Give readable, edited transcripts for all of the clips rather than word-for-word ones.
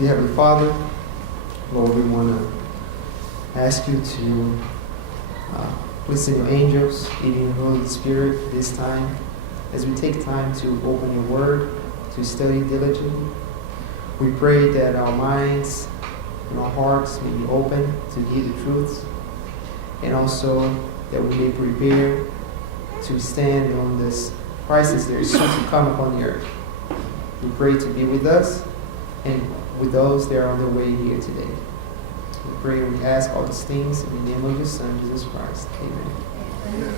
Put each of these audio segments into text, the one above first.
Dear Heavenly Father, Lord, we want to ask you to please send your angels, even your Holy Spirit this time, as we take time to open your word, to study diligently. We pray that our minds and our hearts may be open to hear the truths, and also that we may prepare to stand on this crisis that is soon to come upon the earth. We pray to be with us and with those that are on their way here today. We pray and we ask all these things in the name of your Son, Jesus Christ. Amen. Amen.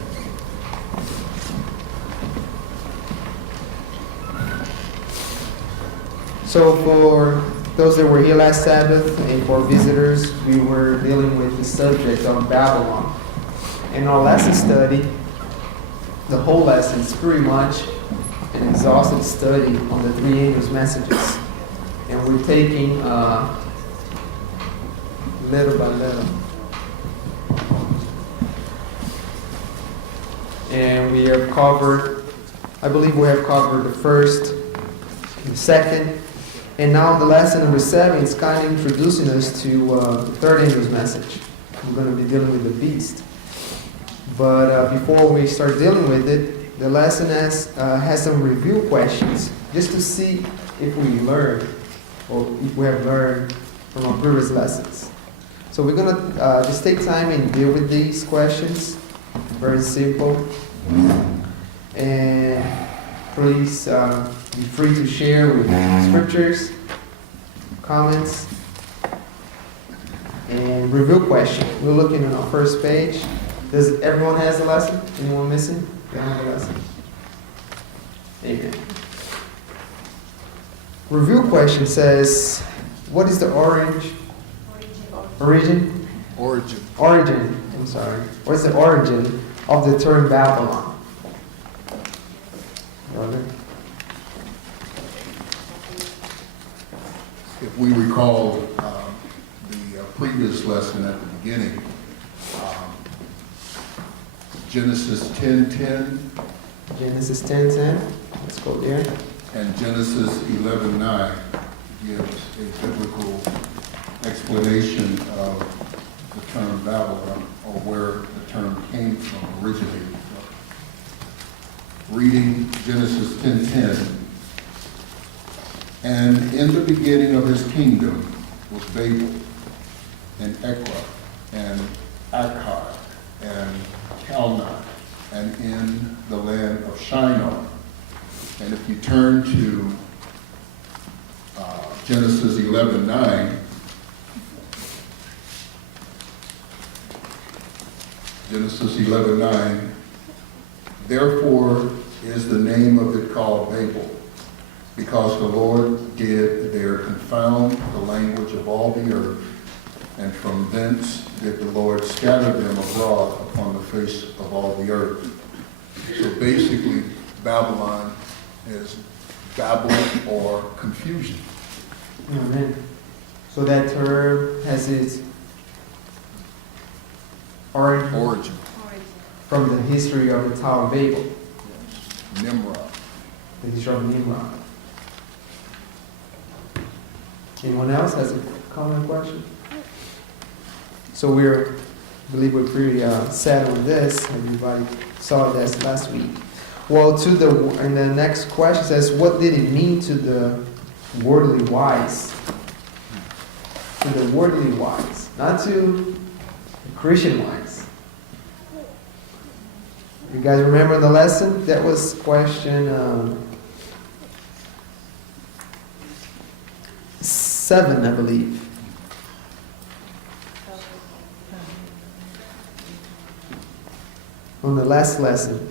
So for those that were here last Sabbath and for visitors, we were dealing with the subject of Babylon. In our lesson study, the whole lesson is pretty much an exhaustive study on the three angels' messages. And we're taking little by little. And we have covered, I believe we have covered the first, the second, and now the lesson number 7 is kind of introducing us to the third angel's message. We're going to be dealing with the beast. But before we start dealing with it, the lesson has some review questions, just to see if we learned, or if we have learned from our previous lessons. So we're going to just take time and deal with these questions. Very simple. And please be free to share with scriptures, comments, and review question. We're looking on our first page. Does everyone has a lesson? Anyone missing? They don't have a lesson. Amen. Review question says, what is the origin? I'm sorry. What is the origin of the term Babylon? Brother? If we recall the previous lesson at the beginning, Genesis 10:10. Genesis 10:10. Let's go there. And Genesis 11:9 gives a biblical explanation of the term Babylon, or where the term came from, originated from. Reading Genesis 10:10. And in the beginning of his kingdom was Babel, and Ekron, and Akkad, and Calneh, and in the land of Shinar. And if you turn to Genesis 11:9, Genesis 11:9, therefore is the name of it called Babel, because the Lord did there confound the language of all the earth, and from thence did the Lord scatter them abroad upon the face of all the earth. So basically, Babylon is babble or confusion. Amen. So that term has its origin from the history of the Tower of Babel. Yes. Nimrod. The history of Nimrod. Anyone else has a comment, question? So I believe we're pretty set on this. Everybody saw this last week. Well, and the next question says, what did it mean to the worldly wise? To the worldly wise, not to the Christian wise. You guys remember the lesson? That was question 7, I believe. On the last lesson.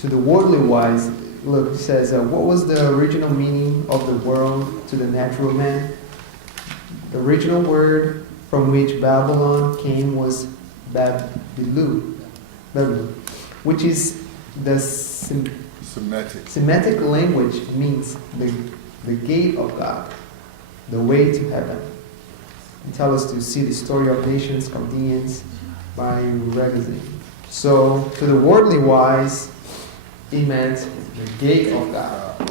To the worldly wise, look, it says, what was the original meaning of the world to the natural man? The original word from which Babylon came was Babylon, which is the Semitic language, means the gate of God, the way to heaven. And tell us to see the story of nations, Chaldeans, by Regazine. So, to the worldly wise, it meant the gate of God,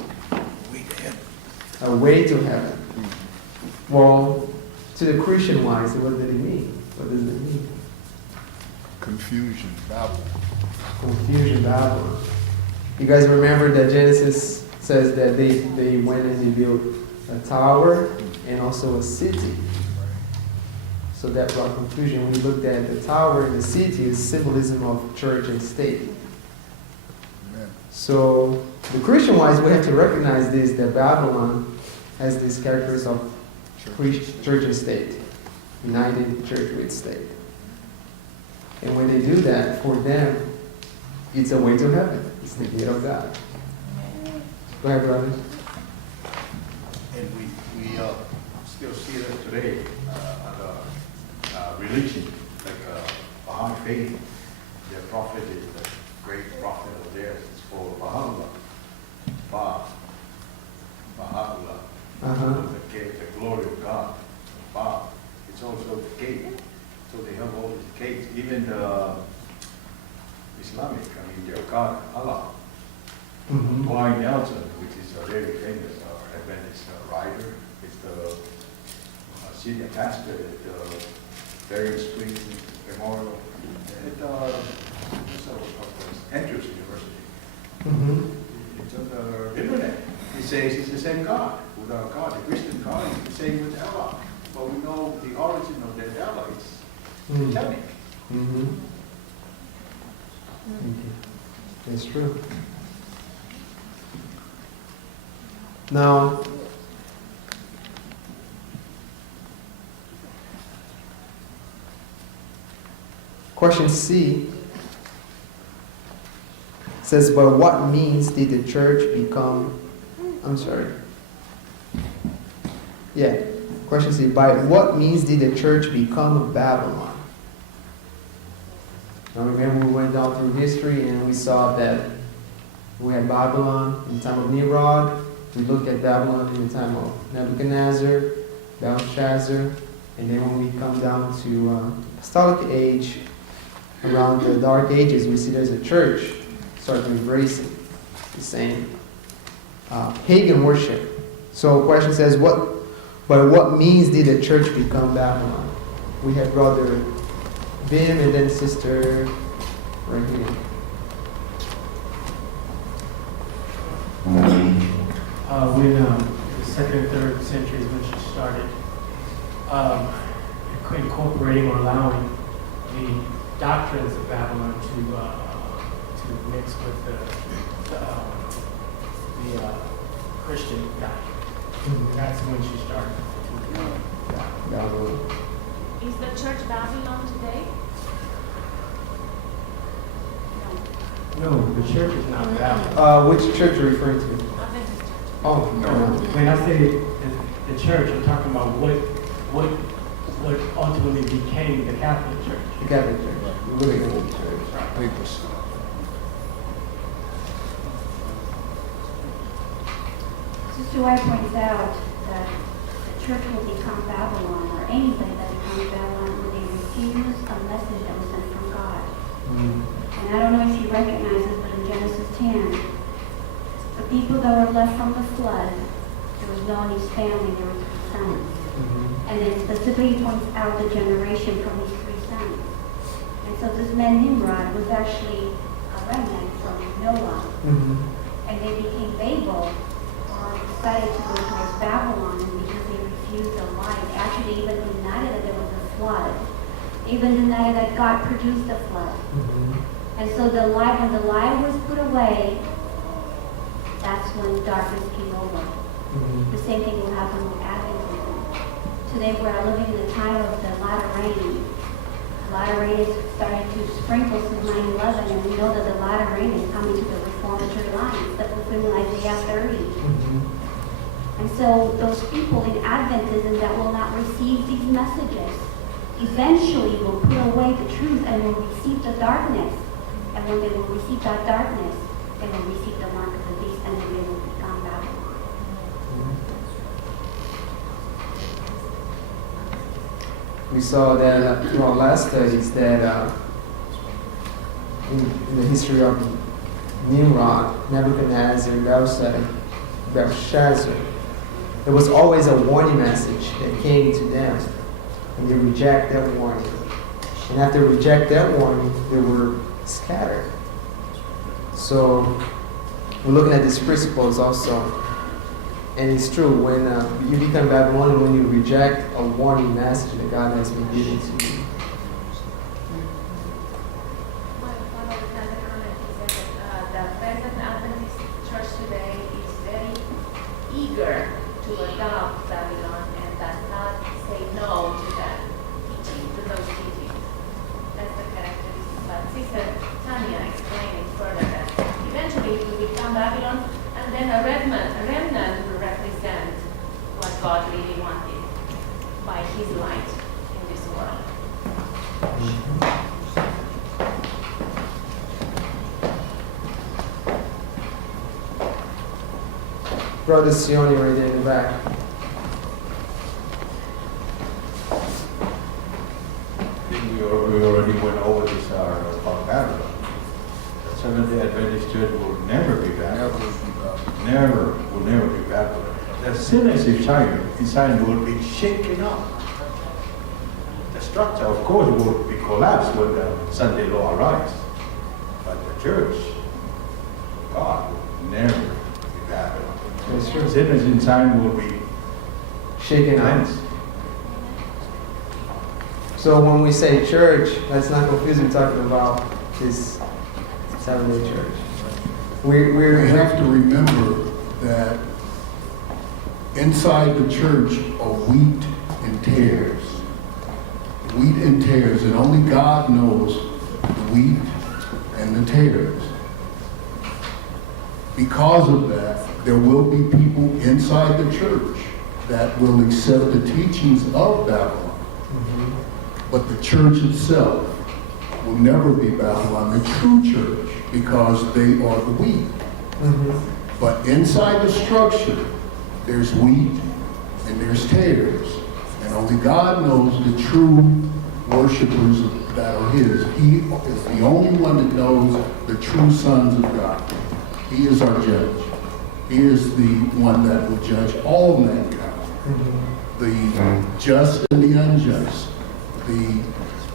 a way to heaven. Well, to the Christian wise, what did it mean? What does it mean? Confusion, babble. Confusion, Babylon. You guys remember that Genesis says that they went and they built a tower and also a city. So that brought confusion. When you looked at the tower and the city, is symbolism of church and state. Amen. So the Christian wise, we have to recognize this, that Babylon has these characters of church and state, united church with state. And when they do that, for them, it's a way to heaven. It's the gate of God. Go ahead, brother. And we still see that today other religion, like Baha'i faith. Their prophet is the great prophet of theirs. It's called Baha'u'llah. Baha'u'llah. The glory of God. Ba. It's also the gate. So they have all these gates. Even the Islamic, their God, Allah. Wayne Nelson, which is a very famous Adventist writer, is the senior pastor at Bering Street Memorial at Andrews University. It's on the internet. He says it's the same God with our God. The Christian God is the same with Allah. But we know the origin of that Allah is satanic. That's true. Now, question C says, by what means did the church become, question C, by what means did the church become Babylon? Now remember, we went down through history and we saw that we had Babylon in the time of Nimrod. We looked at Babylon in the time of Nebuchadnezzar, Belshazzar, and then when we come down to Apostolic Age, around the Dark Ages, we see there's a church starting embracing the same pagan worship. So the question says, by what means did the church become Babylon? We have Brother Bim and then Sister right here. When the second and third centuries, when she started incorporating or allowing the doctrines of Babylon to mix with the Christian doctrine. That's when she started to become Babylon. Is the church Babylon today? No, the church is not Babylon. Which church are you referring to? Adventist church. Oh, no. When I say the church, I'm talking about what ultimately became the Catholic Church. The Catholic Church. The really Catholic Church. Sister White points out that the church will become Babylon, or anybody that becomes Babylon, when they refuse a message that was sent from God. And I don't know if she recognizes, but in Genesis 10, the people that were left from the flood, there was Noah's family, there were 3 sons. And it specifically points out the generation from these 3 sons. And so this man Nimrod was actually a remnant from Noah. And they became Babel, or decided to go towards Babylon, and because they refused the light. Actually, they even denied that there was a flood. They even denied that God produced the flood. And so when the light was put away, that's when darkness came over. The same thing will happen with Adventism. Today we are living in the time of the latter rain. The latter rain is starting to sprinkle since 9/11, and we know that the latter rain is coming to the reformatory lines, the fulfillment of Isaiah 30. And so those people in Adventism that will not receive these messages eventually will put away the truth and will receive the darkness. And when they will receive that darkness, they will receive the mark of the beast, and then they will become Babylon. We saw that through our last studies that in the history of Nimrod, Nebuchadnezzar, Belshazzar, there was always a warning message that came to them, and they reject that warning. And after they reject that warning, they were scattered. So we're looking at these principles also. And it's true, when you become Babylonian, when you reject a warning message that God has been giving to you. My father has a comment. He said that the present Adventist church today is very eager to adopt Babylon and does not say no to that teaching, to those teachings. That's the characteristic. But Sister Tanya explained it further that eventually it will become Babylon, and then a remnant will represent what God really wanted by His light in this world. Brother Sione right there in the back. I think we already went over this about Babylon. The Seventh-day Adventist Church will never be Babylon. Will never be Babylon. The sinners inside will be shaken up. The structure, of course, will be collapsed when the Sunday law arrives. But the church, God, will never be Babylon. That's true. Sinners inside will be Shaken out. cleansed. So when we say church, let's not confuse. We're talking about this Seventh-day Church. We have to remember that inside the church are wheat and tares. Wheat and tares, and only God knows the wheat and the tares. Because of that, there will be people inside the church that will accept the teachings of Babylon. But the church itself will never be Babylon, the true church, because they are the wheat. But inside the structure, there's wheat and there's tares. And only God knows the true worshipers that are His. He is the only one that knows the true sons of God. He is our judge. He is the one that will judge all mankind. The just and the unjust, the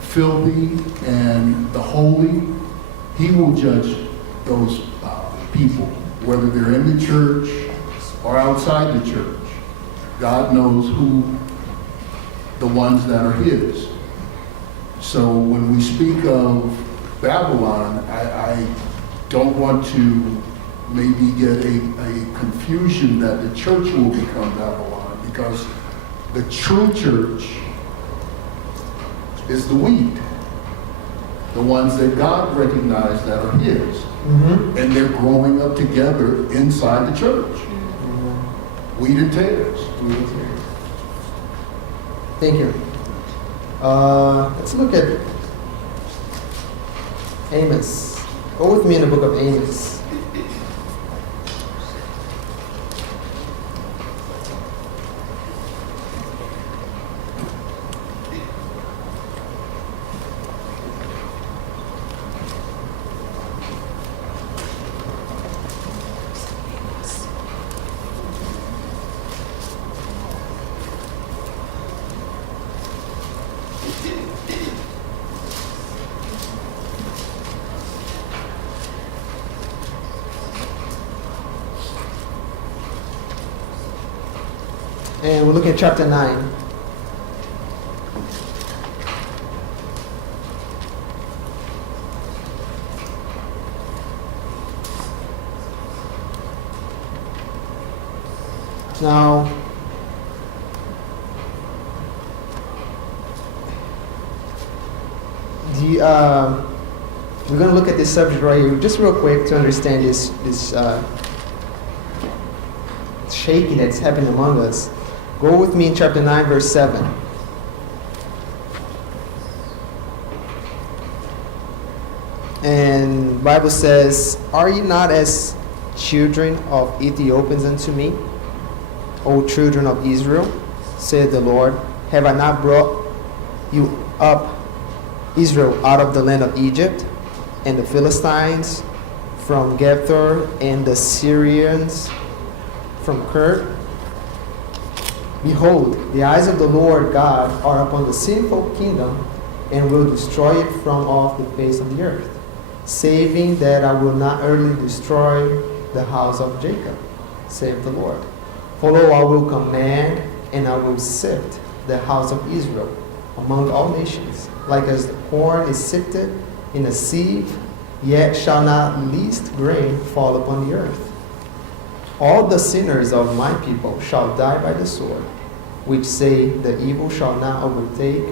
filthy and the holy. He will judge those people, whether they're in the church or outside the church. God knows who the ones that are His. So when we speak of Babylon, I don't want to maybe get a confusion that the church will become Babylon, because the true church is the wheat, the ones that God recognized that are His. And they're growing up together inside the church. Wheat and tares. Thank you. Let's look at Amos. Go with me in the book of Amos. And we're looking at chapter 9. Now, we're going to look at this subject right here, just real quick, to understand this shaking that's happening among us. Go with me in chapter 9, verse 7. And the Bible says, "Are ye not as children of Ethiopians unto me, O children of Israel, saith the Lord? Have I not brought you up, Israel, out of the land of Egypt, and the Philistines from Gethur, and the Syrians from Kir? Behold, the eyes of the Lord God are upon the sinful kingdom, and will destroy it from off the face of the earth, saving that I will not utterly destroy the house of Jacob, saith the Lord. For lo, I will command, and I will sift the house of Israel among all nations, like as the corn is sifted in a sieve, yet shall not least grain fall upon the earth. All the sinners of my people shall die by the sword, which say, the evil shall not overtake,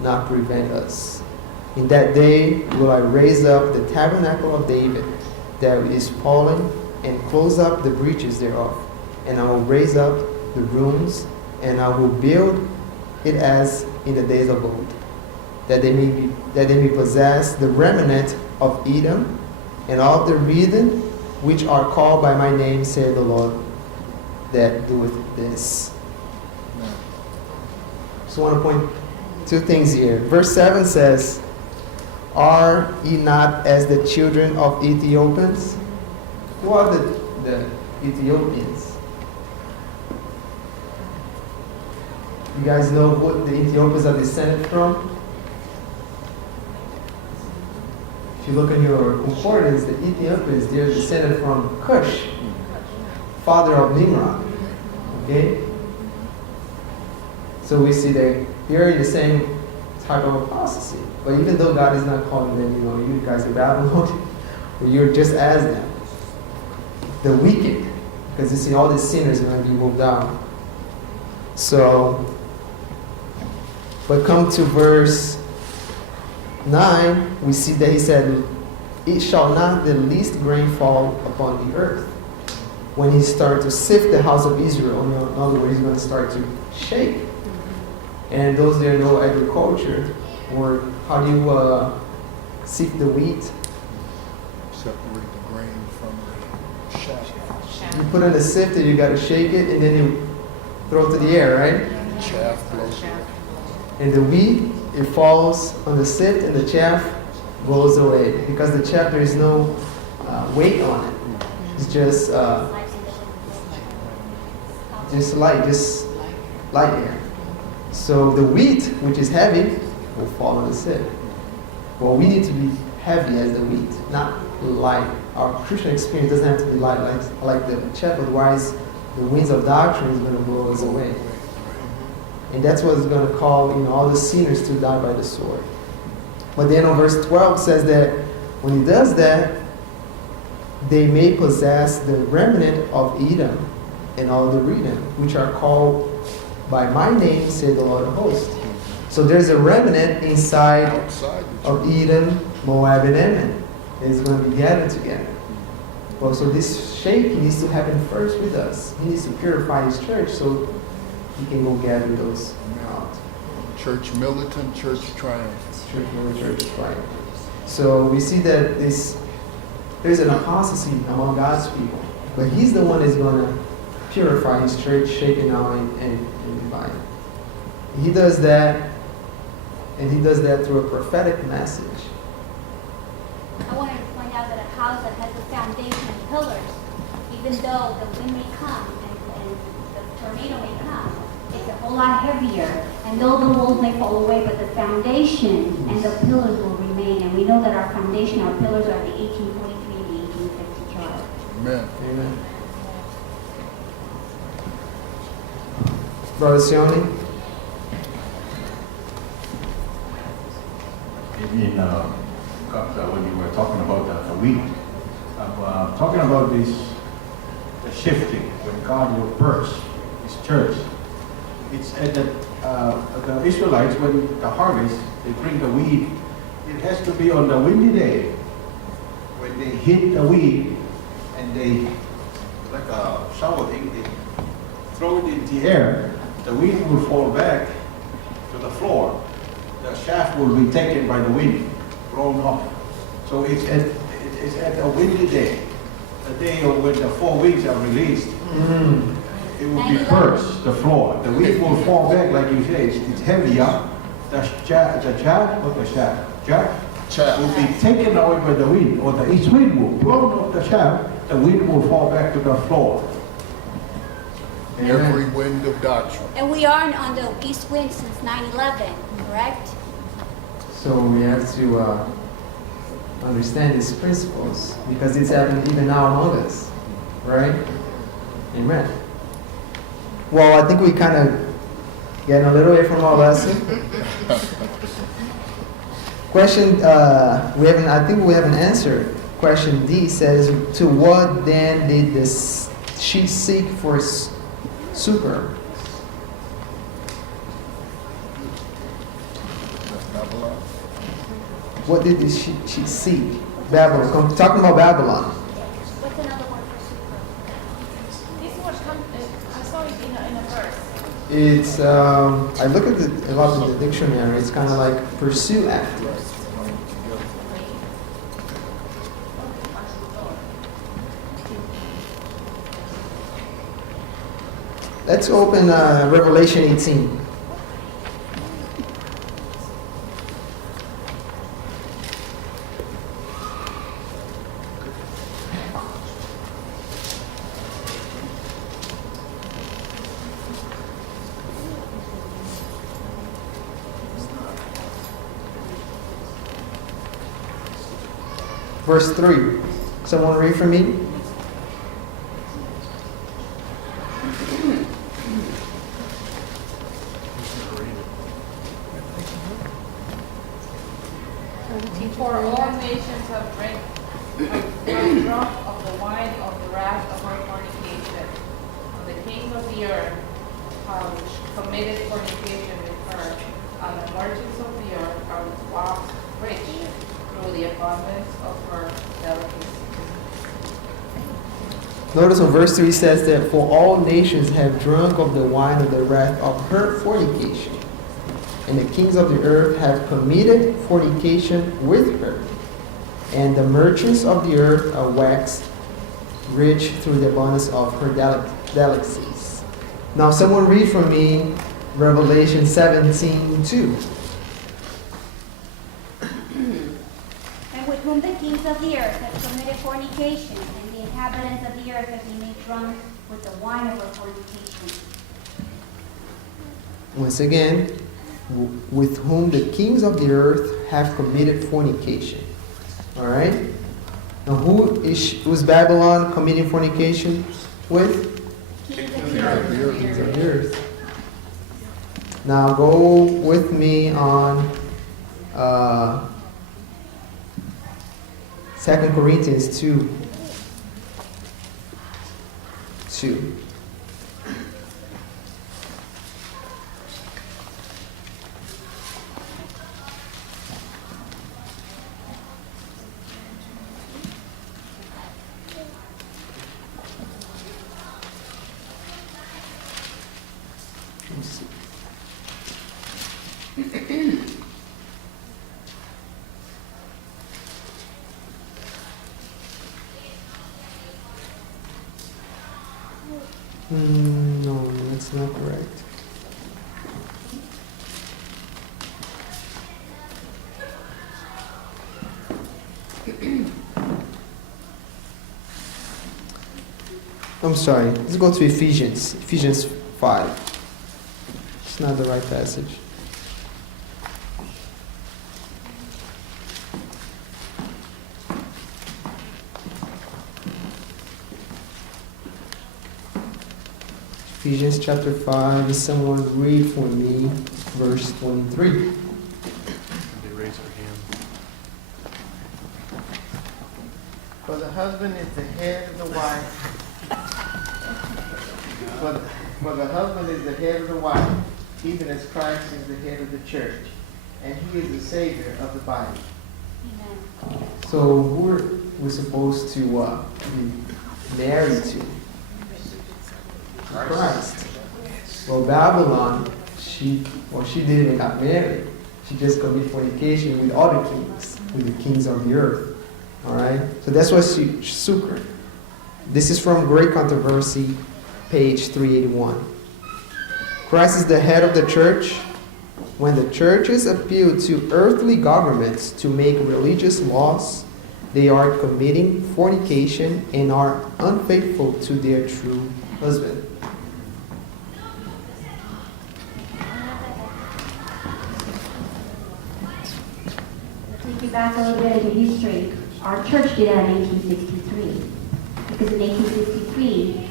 not prevent us. In that day will I raise up the tabernacle of David that is fallen, and close up the breaches thereof. And I will raise up the rooms, and I will build it as in the days of old, that they may possess the remnant of Edom, and all the heathen which are called by my name, saith the Lord, that doeth this. Just want to point two things here. Verse 7 says, are ye not as the children of Ethiopians? Who are the Ethiopians? You guys know what the Ethiopians are descended from? If you look in your concordance, the Ethiopians, they're descended from Cush, father of Nimrod. Okay? So we see that they're in the same type of apostasy. But even though God is not calling them, you guys are Babylon, or you're just as them. The wicked. Because you see all the sinners are going to be moved out. So, but come to verse 9, we see that he said, it shall not the least grain fall upon the earth. When he started to sift the house of Israel, in other words, he's going to start to shake. And those that know agriculture, or how do you sift the wheat? Separate the grain from the chaff. You put in a sifter, you got to shake it, and then you throw it to the air, right? Chaff blows away. And the wheat, it falls on the sift, and the chaff goes away. Because the chaff, there is no weight on it. It's just light air. So the wheat, which is heavy, will fall on the sift. Well, we need to be heavy as the wheat, not light. Our Christian experience doesn't have to be light like the chaff, otherwise the winds of doctrine is going to blow us away. And that's what it's going to call all the sinners to die by the sword. But then on verse 12 says that when he does that, they may possess the remnant of Edom and all the heathen, which are called by my name, said the Lord of hosts. So there's a remnant inside of Edom, Moab, and Ammon. It's going to be gathered together. Well, so this shaking needs to happen first with us. He needs to purify his church so he can go gather those out. Church militant, church triumph. Church militant, church triumph. So we see that there's an apostasy among God's people. But he's the one that's going to purify his church, shake it out, and divide it. He does that, and he does that through a prophetic message. I wanted to point out that a house that has a foundation and pillars, even though the wind may come and the tornado may come, it's a whole lot heavier. And though the walls may fall away, but the foundation and the pillars will remain. And we know that our foundation, our pillars are the 1843 and the 1850 charter. Amen. Amen. Brother Sione? When you were talking about the wheat, talking about the shifting, when God will burst his church. It's at the Israelites, when the harvest, they bring the wheat, it has to be on the windy day, when they hit the wheat, and they, like a shower thing, they throw it in the air, the wheat will fall back to the floor. The shaft will be taken by the wind, blown off. So it's at a windy day, the day of when the 4 winds are released. It will be first, the floor. The wheat will fall back, like you say, it's heavier. The chaff will be taken away by the wind, or the east wind will blow off the chaff, the wind will fall back to the floor. every wind of doctrine. And we aren't on the east wind since 9/11, correct? So we have to understand these principles because it's happening even now among us, right? Amen. Well, I think we kind of getting a little away from our lesson. Question, I think we have an answer. Question D says, to what then did she seek for succor? Babylon. What did she seek? Babylon. Talking about Babylon. What's another word for super? This word I saw it in a verse. It's, I look at a lot of the dictionary, it's kind of like pursue after. Let's open Revelation 18. Verse 3. Someone read for me? For all nations have drunk of the wine of the wrath of her fornication. And the kings of the earth have committed fornication with her, and the merchants of the earth are waxed rich through the abundance of her delicacies. Notice on verse 3 says that for all nations have drunk of the wine of the wrath of her fornication. And the kings of the earth have committed fornication with her. And the merchants of the earth are waxed rich through the abundance of her delicacies. Now someone read for me Revelation 17:2. And with whom the kings of the earth have committed fornication, and the inhabitants of the earth have been made drunk with the wine of her fornication. Once again, with whom the kings of the earth have committed fornication. All right? Now, who's Babylon committing fornication with? Kings of the earth. Kings of the earth. Now, go with me on 2 Corinthians 2. No, that's not correct. I'm sorry. Let's go to Ephesians. Ephesians 5. It's not the right passage. Ephesians chapter 5. Is someone read for me verse 23? They raise their hand. For the husband is the head of the wife. For the husband is the head of the wife, even as Christ is the head of the church, and he is the Savior of the body. Amen. So who are we supposed to be married to? Christ. Well, Babylon, she didn't even got married. She just committed fornication with other kings, with the kings of the earth. All right. So that's what succor. This is from Great Controversy, page 381. Christ is the head of the church. When the churches appeal to earthly governments to make religious laws, they are committing fornication and are unfaithful to their true husband. you back a little bit into history, our church did that in 1863. Because in 1863,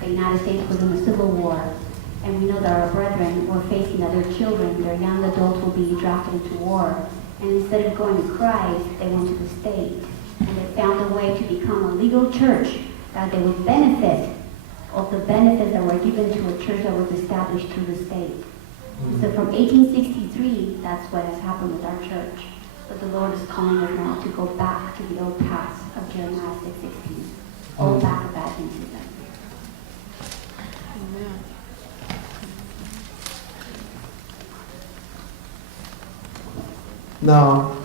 the United States was in a civil war, and we know that our brethren were facing that their children, their young adults will be drafted into war. And instead of going to Christ, they went to the state. And they found a way to become a legal church that they would benefit of the benefits that were given to a church that was established through the state. So from 1863, that's what has happened with our church. But the Lord is calling us now to go back to the old paths of Jeremiah 6:16. All back of that into them. Amen. Now,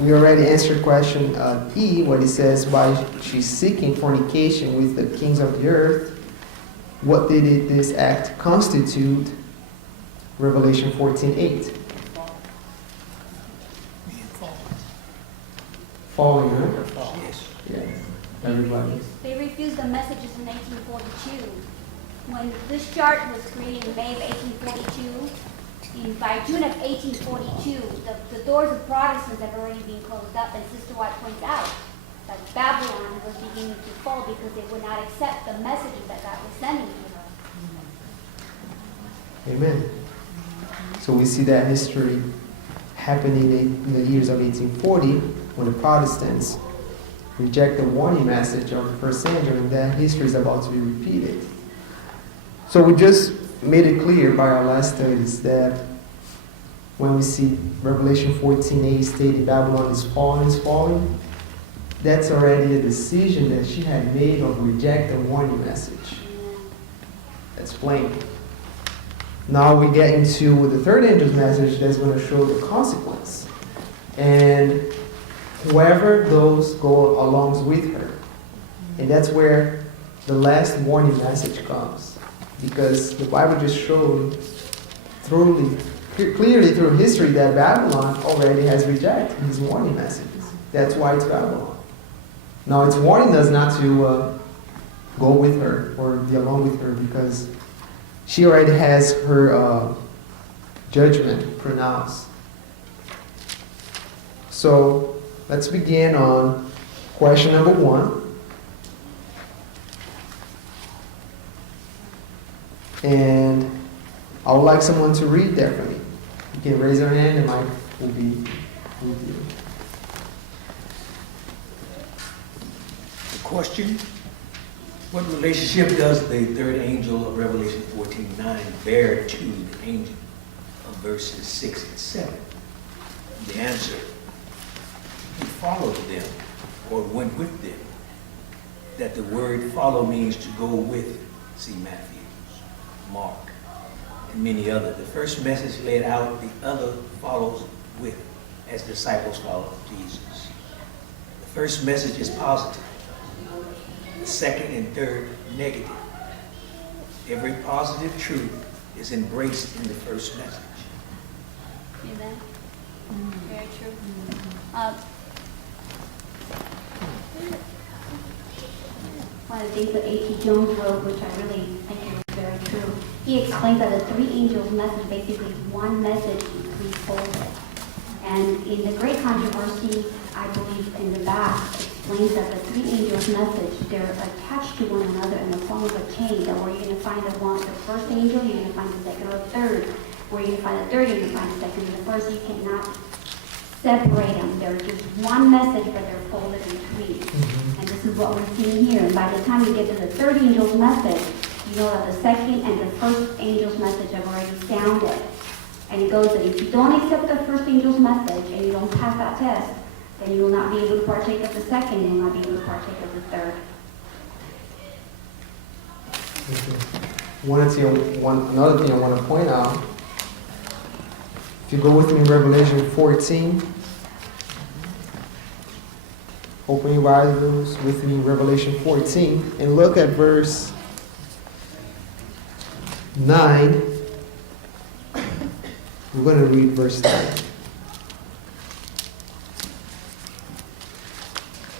we already answered question E, what it says, why she's seeking fornication with the kings of the earth. What did this act constitute? Revelation 14:8. Falling, right? Yes. Yes. Everybody. They refused the messages in 1842. When this chart was created in May of 1842, by June of 1842, the doors of Protestants have already been closed up, and Sister White points out that Babylon was beginning to fall because they would not accept the messages that God was sending to her. Amen. So we see that history happening in the years of 1840 when the Protestants reject the warning message of the first angel, and that history is about to be repeated. So we just made it clear by our last studies that when we see Revelation 14:8 stating Babylon is falling, that's already a decision that she had made of reject the warning message. That's plain. Now we get into the third angel's message that's going to show the consequence. And whoever goes along with her. And that's where the last warning message comes. Because the Bible just showed clearly through history that Babylon already has rejected his warning messages. That's why it's Babylon. Now it's warning us not to go with her or be along with her because she already has her judgment pronounced. So let's begin on question number 1. And I would like someone to read that for me. You can raise your hand and Mike will be with you. The question, what relationship does the third angel of Revelation 14:9 bear to the angel of verses 6 and 7? The answer, he followed them or went with them. That the word follow means to go with. See Matthew, Mark, and many others. The first message laid out, the other follows with, as disciples follow Jesus. The first message is positive. The second and third, negative. Every positive truth is embraced in the first message. Amen. Very true. One of the things that A.T. Jones wrote, which I really think is very true, he explains that the three angels' message basically is one message threefolded. And in the great controversy, I believe in the back, explains that the three angels' message, they're attached to one another in the form of a chain, that where you're going to find the first angel, you're going to find the second or third. Where you're going to find the third, you're going to find the second and the first. You cannot separate them. They're just one message, but they're folded in three. And this is what we're seeing here. And by the time you get to the third angel's message, you know that the second and the first angel's message have already sounded. And it goes that if you don't accept the first angel's message and you don't pass that test, then you will not be able to partake of the second, and you will not be able to partake of the third. Another thing I want to point out, if you go with me in Revelation 14, open your Bibles with me in Revelation 14, and look at verse 9. We're going to read verse 9.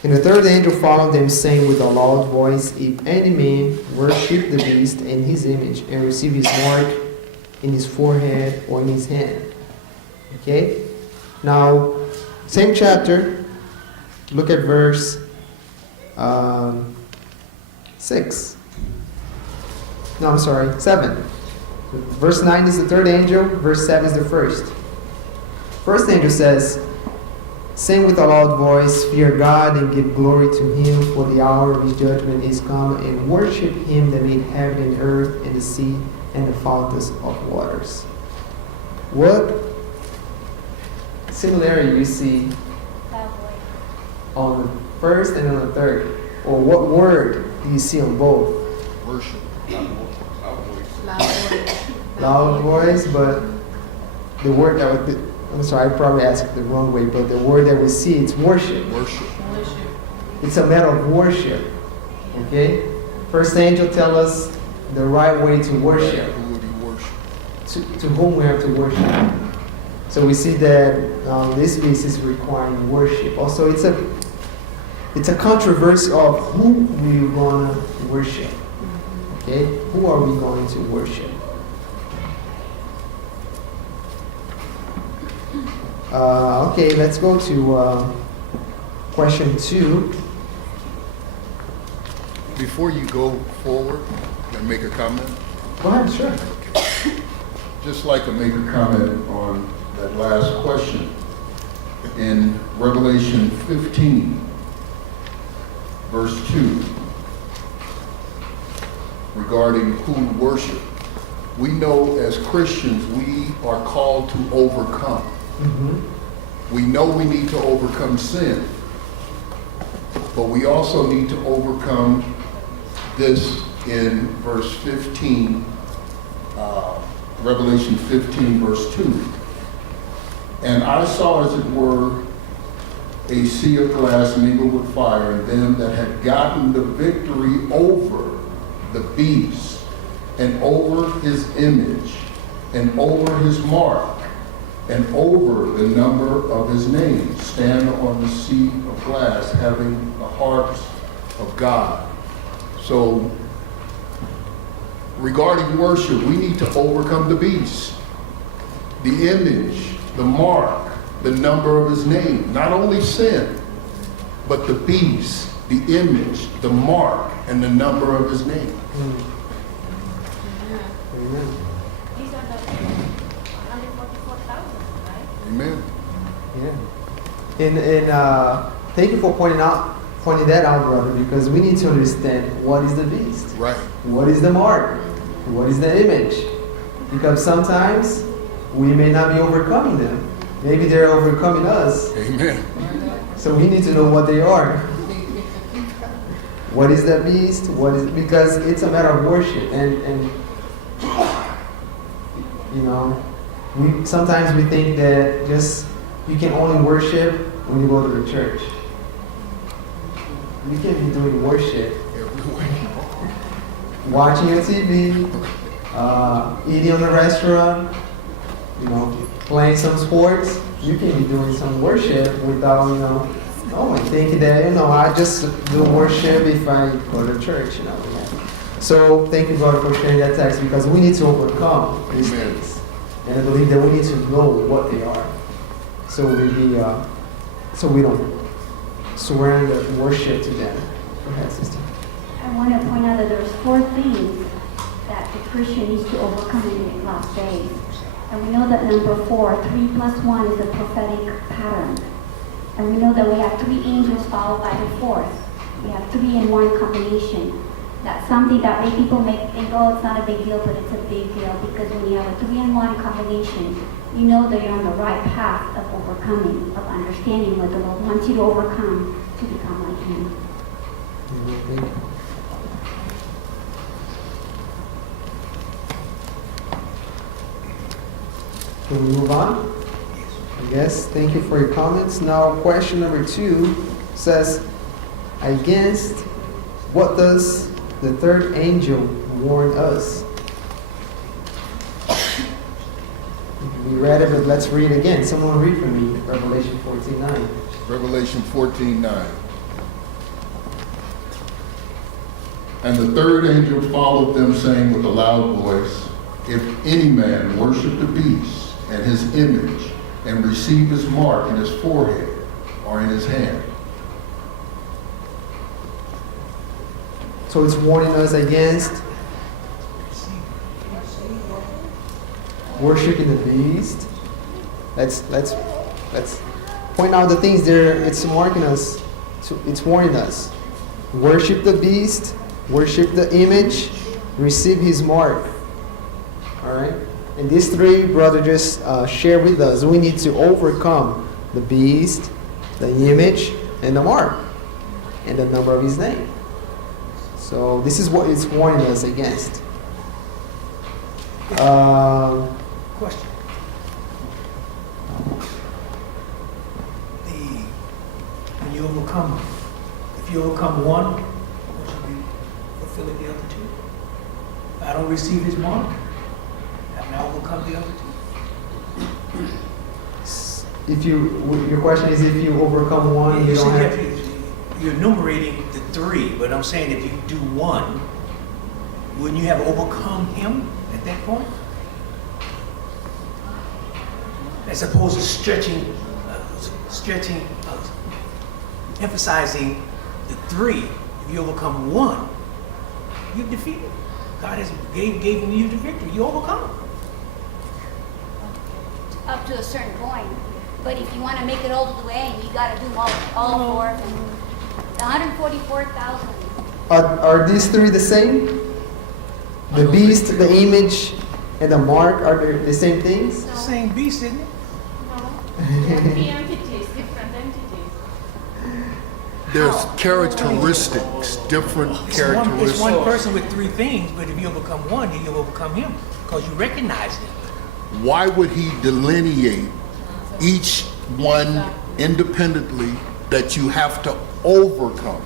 And the third angel followed them, saying with a loud voice, if any man worship the beast and his image, and receive his mark in his forehead or in his hand. Okay? Now, Same chapter. Look at verse 6. No, I'm sorry, 7. Verse 9 is the third angel. Verse 7 is the first. First angel says, "Sing with a loud voice, fear God and give glory to him, for the hour of his judgment is come, and worship him that made heaven and earth and the sea and the fountains of waters." What similarity you see on the first and on the third? Or what word do you see on both? Worship. Loud voice, but the word that would, I'm sorry, I probably asked it the wrong way, but the word that we see, it's worship. Worship. It's a matter of worship. Okay? First angel tell us the right way to worship. Who would he worship? To whom we have to worship. So we see that this beast is requiring worship. Also, it's a controversy of who we want to worship. Okay? Who are we going to worship? Okay, let's go to question 2. Before you go forward and make a comment, Go ahead, sure. just like to make a comment on that last question. In Revelation 15, verse 2, regarding who we worship, we know as Christians we are called to overcome. We know we need to overcome sin, but we also need to overcome this in verse 15, Revelation 15, verse 2. And I saw, as it were, a sea of glass mingled with fire, and them that had gotten the victory over the beast, and over his image, and over his mark, and over the number of his name, stand on the sea of glass, having the harps of God. So, regarding worship, we need to overcome the beast, the image, the mark, the number of his name. Not only sin, but the beast, the image, the mark, and the number of his name. Amen. These are the 144,000, right? Amen. Yeah. And thank you for pointing that out, brother, because we need to understand what is the beast, Right. what is the mark, what is the image, because sometimes we may not be overcoming them. Maybe they're overcoming us. Amen. So we need to know what they are. What is the beast? Because it's a matter of worship, and you know, sometimes we think that just you can only worship when you go to the church. You can be doing worship, watching your TV, eating in a restaurant, you know, playing some sports. You can be doing some worship without, thinking that, I just do worship if I go to church, So thank you, brother, for sharing that text, because we need to overcome these Amen. things. And I believe that we need to know what they are. So we don't surrender worship to them. Go ahead, sister. I want to point out that there's 4 things that the Christian needs to overcome in the last days. And we know that number 4, 3 plus 1 is a prophetic pattern. And we know that we have 3 angels followed by the 4th. We have 3 in 1 combination. That's something that many people may think, oh, it's not a big deal, but it's a big deal, because when you have a 3 in 1 combination, you know that you're on the right path of overcoming, of understanding what the Lord wants you to overcome to become like Him. Thank you. Can we move on? Yes, thank you for your comments. Now, question number 2 says, against what does the third angel warn us? We read it, but let's read it again. Someone read for me, Revelation 14:9. Revelation 14:9. And the third angel followed them, saying with a loud voice, if any man worship the beast and his image, and receive his mark in his forehead or in his hand. So it's warning us against worshiping the beast. Let's point out the things there. It's marking us. It's warning us. Worship the beast. Worship the image. Receive his mark. All right. And these three, brother, just share with us. We need to overcome the beast, the image, and the mark, and the number of his name. So this is what it's warning us against. Question. When you overcome, if you overcome one, what should be fulfilling the other two? I don't receive his mark. Have now overcome the other two. If your question is if you overcome one, you don't have. You're enumerating the three, but I'm saying if you do one, wouldn't you have overcome him at that point? As opposed to stretching, emphasizing the three. If you overcome one, you defeated. God has gave you the victory. You overcome. Up to a certain point. But if you want to make it all the way, you got to do all four of them. The 144,000. Are these three the same? The beast, the image, and the mark are they the same things? The same beast, isn't it? No. They're three entities, different entities. There's characteristics, different characteristics. It's one person with three things, but if you overcome one, then you overcome him because you recognize him. Why would he delineate each one independently that you have to overcome?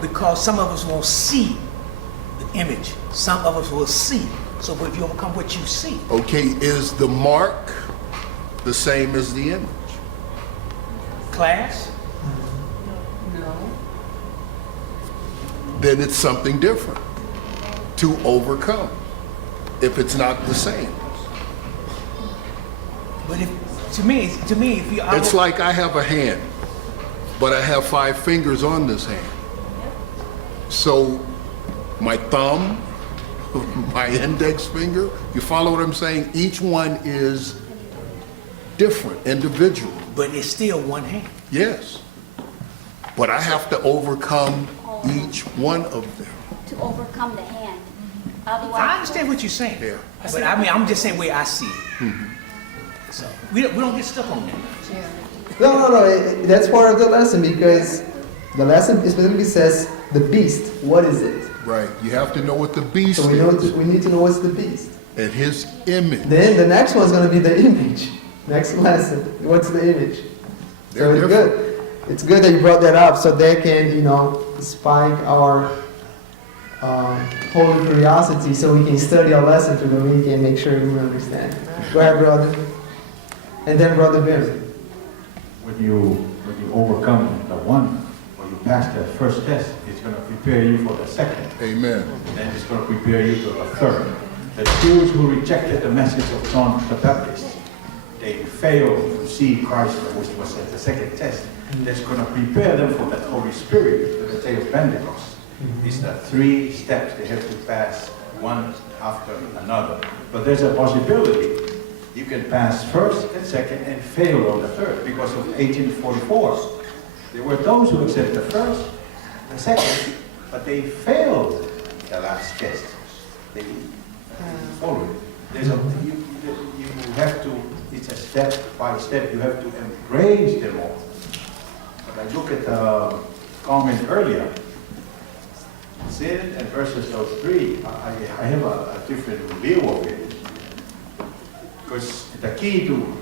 Because some of us won't see the image. Some of us will see. So if you overcome what you see. Okay, is the mark the same as the image? Class? Then it's something different to overcome if it's not the same. But to me, if you... It's like I have a hand, but I have 5 fingers on this hand. So my thumb, my index finger, you follow what I'm saying? Each one is different, individual. But it's still one hand. Yes. But I have to overcome each one of them. To overcome the hand. Otherwise, I understand what you're saying. Yeah. But I mean, I'm just saying the way I see it. So we don't get stuck on that. No. That's part of the lesson because the lesson specifically says the beast. What is it? Right. You have to know what the beast So is we need to know what's the beast. and his image. Then the next one's going to be the image. Next lesson. What's the image? They're So it's different. good. It's good that you brought that up so they can, spike our holy curiosity so we can study our lesson through the week and make sure we understand. Go ahead, brother. And then brother Ben. When you overcome the one, or you pass that first test, it's going to prepare you for the second. Amen. Then it's going to prepare you for the third. The Jews who rejected the message of John the Baptist, they failed to see Christ, which was at the second test. That's going to prepare them for that Holy Spirit, for the day of Pentecost. It's the 3 steps they have to pass, one after another. But there's a possibility you can pass first and second and fail on the third because of 1844. There were those who accepted the first, the second, but they failed the last test. They followed it. You have to, it's a step by step, you have to embrace them all. But I look at the comment earlier, sin and versus those 3, I have a different view of it. Because the key to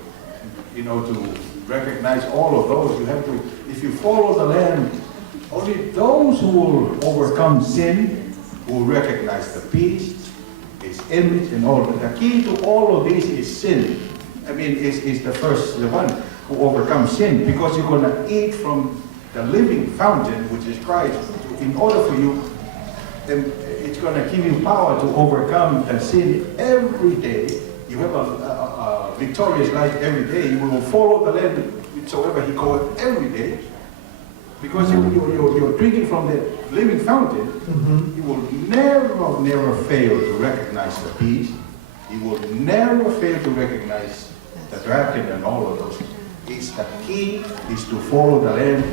recognize all of those, you have to, if you follow the Lamb, only those who will overcome sin will recognize the beast, his image, and all. The key to all of these is sin. I mean, is the one who overcomes sin, because you're going to eat from the living fountain, which is Christ. In order for you, then it's going to give you power to overcome the sin every day. You have a victorious life every day. You will follow the Lamb, whichsoever he called every day. Because you're drinking from the living fountain, Mm-hmm. you will never fail to recognize the beast. You will never fail to recognize the dragon and all of those. It's the key is to follow the Lamb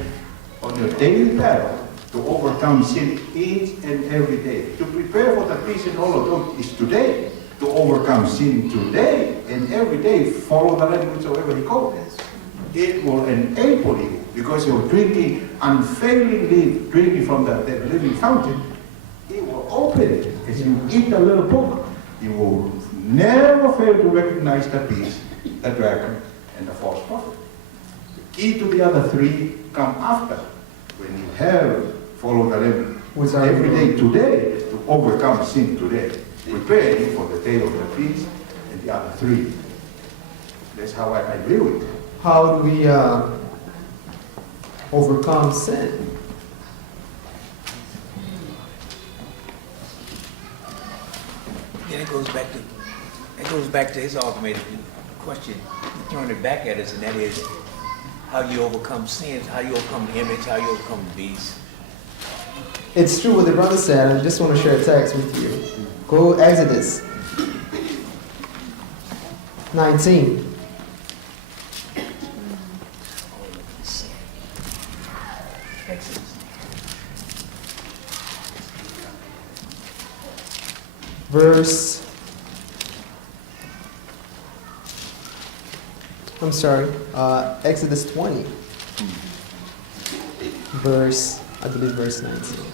on your daily battle to overcome sin each and every day. To prepare for the peace and all of those is today. To overcome sin today and every day, follow the Lamb whithersoever he calls. It will enable you because you're drinking, unfailingly drinking from the living fountain. It will open it. As you eat the little book, you will never fail to recognize the beast, the dragon, and the false prophet. The key to the other three come after. When you have followed the Lamb every day today to overcome sin today, preparing for the day of the beast and the other three. That's how I view it. How do we overcome sin? Then it goes back to his argument question, throwing it back at us, and that is how you overcome sins, how you overcome the image, how you overcome the beast. It's true what the brother said. I just want to share a text with you. Go Exodus 19. Exodus 20, verse 19.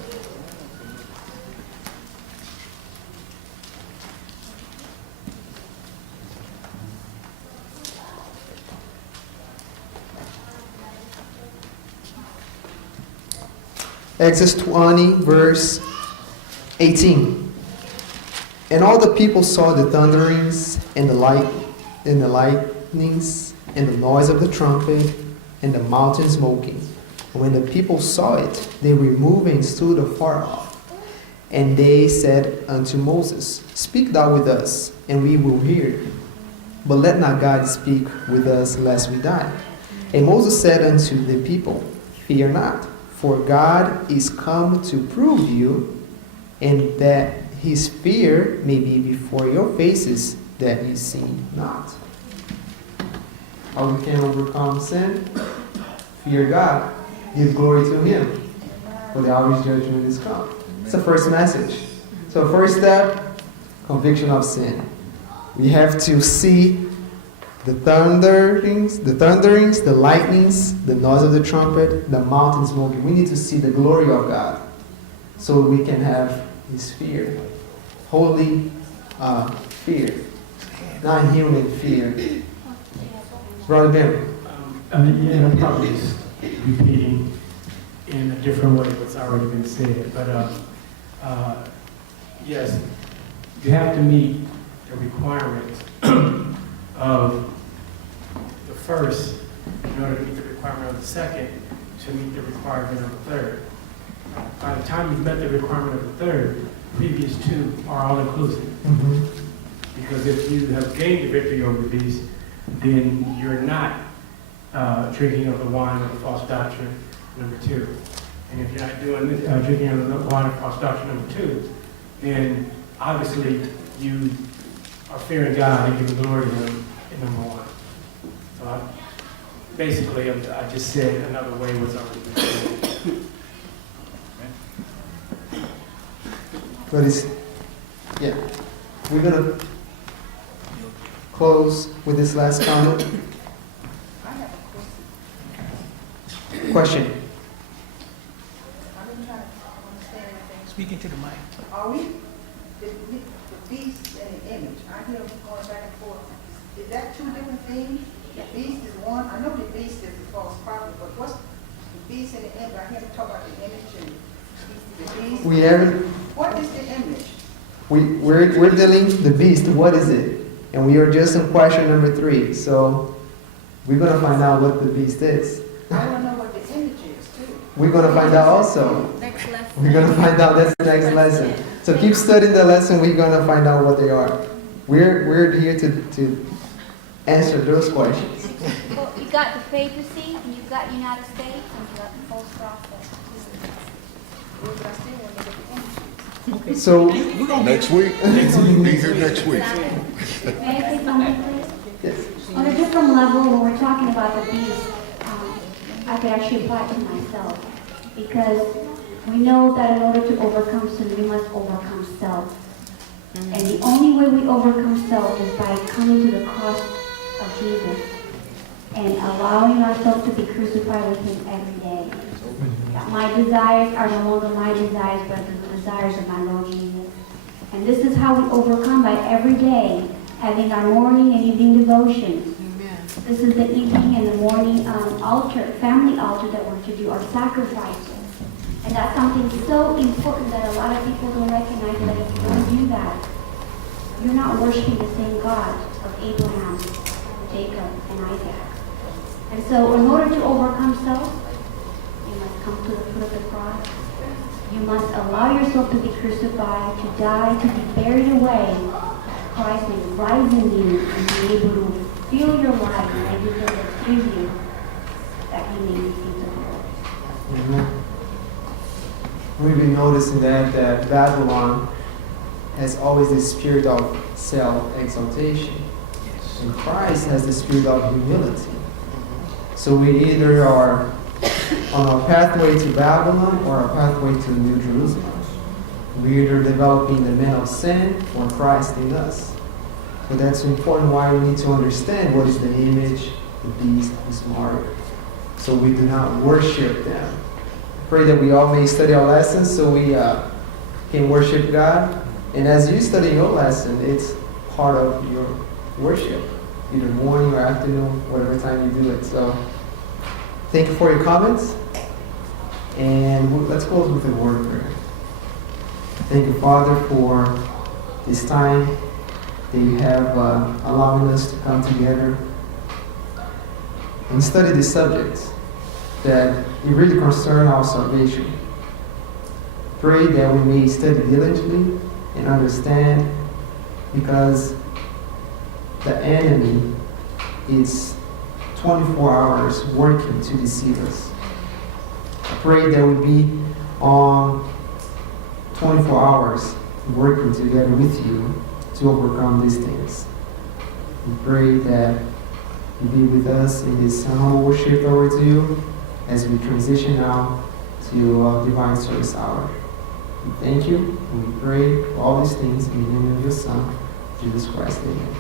Exodus 20, verse 18. And all the people saw the thunderings and the lightnings and the noise of the trumpet and the mountain smoking. And when the people saw it, they removed and stood afar off. And they said unto Moses, Speak thou with us, and we will hear. But let not God speak with us, lest we die. And Moses said unto the people, Fear not, for God is come to prove you, and that his fear may be before your faces, that you see not. How we can overcome sin? Fear God. Give glory to him. For the hour of his judgment is come. It's the first message. So first step, conviction of sin. We have to see the thunderings, the lightnings, the noise of the trumpet, the mountain smoking. We need to see the glory of God so we can have his fear. Holy fear. Not human fear. Brother Ben. I'm probably just repeating in a different way what's already been said. But yes, you have to meet the requirements of the first in order to meet the requirement of the second to meet the requirement of the third. By the time you've met the requirement of the third, previous two are all inclusive. Mm-hmm. Because if you have gained the victory over the beast, then you're not drinking of the wine of the false doctrine, number two. And if you're not doing drinking of the wine of false doctrine, number two, then obviously you are fearing God and giving glory to him in number one. So basically, I just said another way what's already been said. But it's, yeah. We're going to close with this last comment. I have a question. Question. I've been trying to understand everything. Speaking to the mic. Are we, the beast and the image, I hear them going back and forth. Is that two different things? The beast is one, I know the beast is the false prophet, but what's the beast and the image? I hear them talk about the image and the beast. We haven't. What is the image? We're dealing the beast. What is it? And we are just in question number 3. So we're going to find out what the beast is. I don't know what the image is, too. We're going to find out also. Next lesson. We're going to find out. That's the next lesson. So keep studying the lesson. We're going to find out what they are. We're here to answer those questions. Well, you got the papacy, and you've got United States, and you got the false prophet. But I still want to look at the images. So, Next week, be here next week. May I say something, please? yes. On a different level, when we're talking about the beast, I could actually apply it to myself. Because we know that in order to overcome sin, we must overcome self. And the only way we overcome self is by coming to the cross of Jesus and allowing ourselves to be crucified with him every day. That my desires are no longer my desires, but the desires of my Lord Jesus. And this is how we overcome, by every day having our morning and evening devotions. This is the evening and the morning altar, family altar that we're to do, our sacrifices. And that's something so important that a lot of people don't recognize, that if you don't do that, you're not worshiping the same God of Abraham, Jacob, and Isaac. And so in order to overcome self, you must come to the foot of the cross. You must allow yourself to be crucified, to die, to be buried away. Christ may rise in you and be able to fill your life and everything that's in you, that you may receive the Lord. Amen. We've been noticing that Babylon has always the spirit of self-exaltation. And Christ has the spirit of humility. So we either are on our pathway to Babylon or our pathway to New Jerusalem. We're either developing the man of sin or Christ in us. So that's important why we need to understand what is the image, the beast, his mark, so we do not worship them. Pray that we all may study our lessons so we can worship God. And as you study your lesson, it's part of your worship, either morning or afternoon, whatever time you do it. So thank you for your comments. And let's close with a word of prayer. Thank you, Father, for this time that you have allowing us to come together and study this subject that it really concerns our salvation. Pray that we may study diligently and understand, because the enemy is 24 hours working to deceive us. I pray that we be on 24 hours working together with you to overcome these things. We pray that you be with us in this humble worship over to you as we transition now to divine service hour. We thank you and we pray for all these things in the name of your Son, Jesus Christ. Amen.